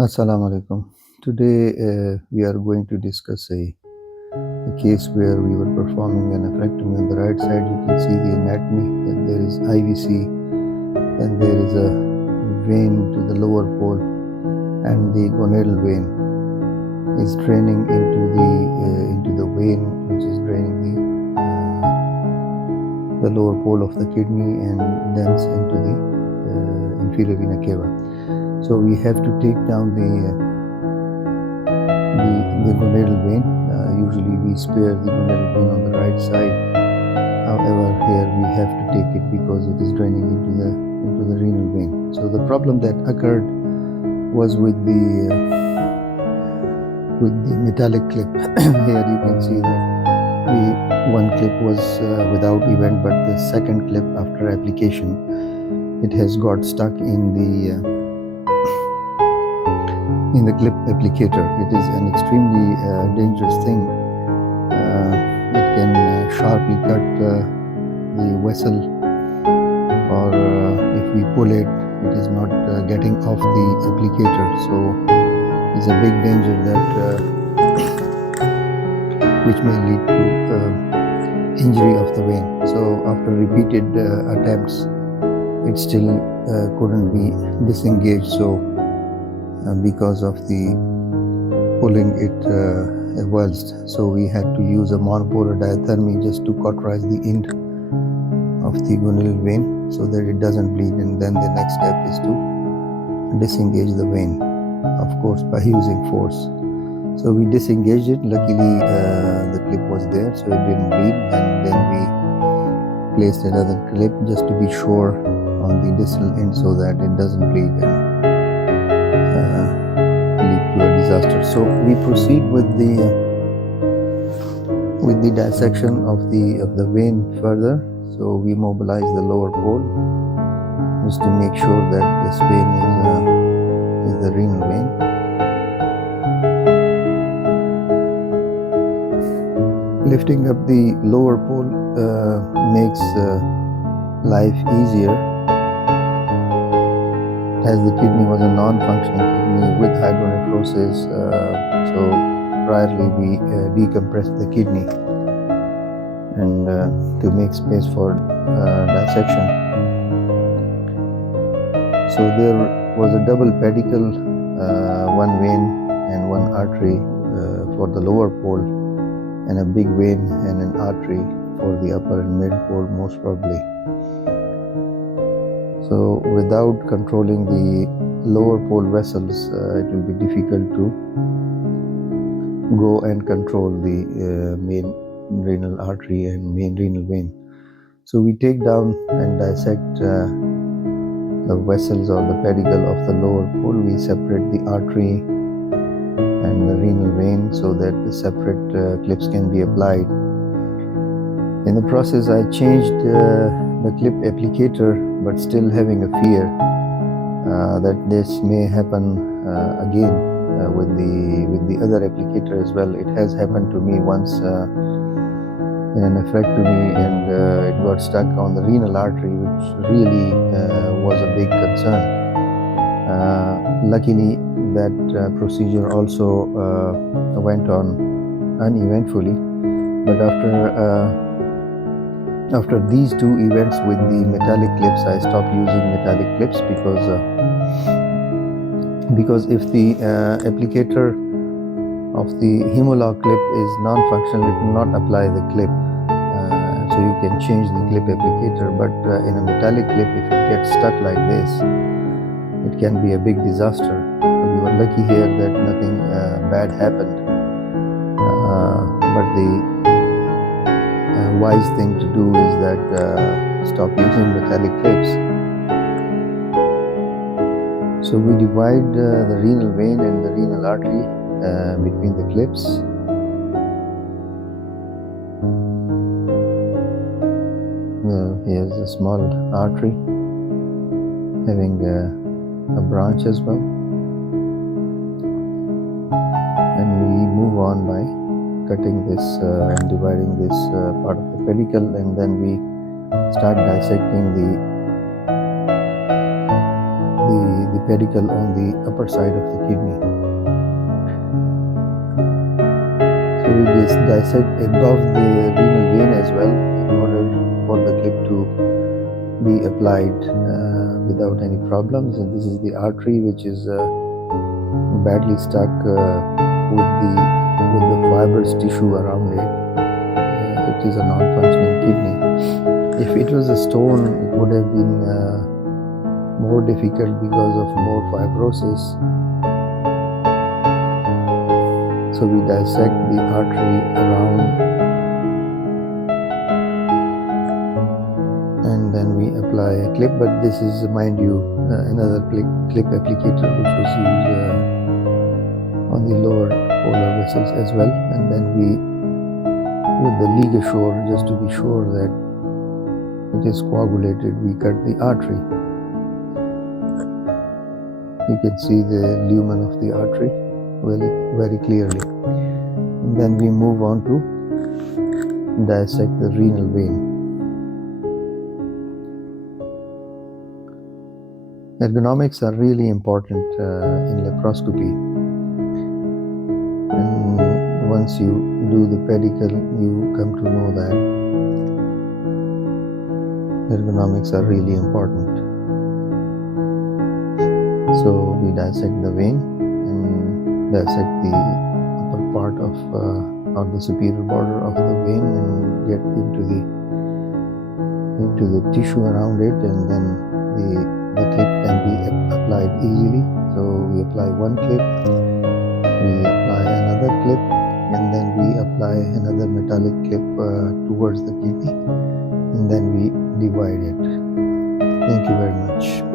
Assalamu alaikum. Today we are going to discuss a case where we were performing a nephrectomy. On the right side you can see the anatomy, and there is IVC, and there is a vein to the lower pole, and the gonadal vein is draining into the vein which is draining the lower pole of the kidney and thence into the inferior vena cava. So we have to take down the gonadal vein. Usually we spare the gonadal vein on the right side. However, here we have to take it because it is draining into the renal vein. So the problem that occurred was with the metallic clip. Here you can see that the one clip was without event, but the second clip after application, it has got stuck in the clip applicator. It is an extremely dangerous thing. It can sharply cut the vessel, or if we pull it, it is not getting off the applicator. So it's a big danger that which may lead to injury of the vein. So after repeated attempts, it still couldn't be disengaged. So because of the pulling, it avulsed. So we had to use a monopolar diathermy just to cauterize the end of the gonadal vein so that it doesn't bleed. And then the next step is to disengage the vein, of course, by using force. So we disengaged it. Luckily the clip was there, so it didn't bleed. And then we placed another clip just to be sure on the distal end so that it doesn't bleed and lead to a disaster. So we proceed with the dissection of the vein further. So we mobilize the lower pole just to make sure that this vein is the renal vein. Lifting up the lower pole makes life easier, as the kidney was a non-functioning kidney with hydronephrosis. So priorly we decompressed the kidney and to make space for dissection. So there was a double pedicle, one vein and one artery for the lower pole, and a big vein and an artery for the upper and mid pole, most probably. So without controlling the lower pole vessels, it will be difficult to go and control the main renal artery and main renal vein. So we take down and dissect the vessels or the pedicle of the lower pole. We separate the artery and the renal vein so that the separate clips can be applied. In the process, I changed the clip applicator, but still having a fear that this may happen again with the other applicator as well. It has happened to me once in a nephrectomy, and it got stuck on the renal artery, which really was a big concern. Luckily, that procedure also went on uneventfully, but after these two events with the metallic clips, I stopped using metallic clips because if the applicator of the hemolog clip is non-functional, it will not apply the clip. So you can change the clip applicator, but in a metallic clip, if it gets stuck like this, it can be a big disaster. We were lucky here that nothing bad happened, but the wise thing to do is that stop using metallic clips. So we divide the renal vein and the renal artery between the clips. Here's a small artery having a branch as well, and we move on by cutting this and dividing this part of the pedicle, and then we start dissecting the the pedicle on the upper side of the kidney. So we dissect above the renal vein as well in order for the clip to be applied without any problems. And this is the artery which is badly stuck with the fibrous tissue around it. It is a non-functioning kidney. If it was a stone, it would have been more difficult because of more fibrosis. So we dissect the artery around, and then we apply a clip. But this is, mind you, another clip applicator which was used on the lower polar vessels as well. And then we, with the ligashore, just to be sure that it is coagulated, we cut the artery. You can see the lumen of the artery very clearly. And then we move on to dissect the renal vein. Ergonomics are really important in laparoscopy. And once you do the pedicle, you come to know that ergonomics are really important. So we dissect the vein and dissect the upper part of or the superior border of the vein and get into the tissue around it, and then the clip can be applied easily. So we apply one clip, we apply another clip, and then we apply another metallic clip towards the kidney, and then we divide it. Thank you very much.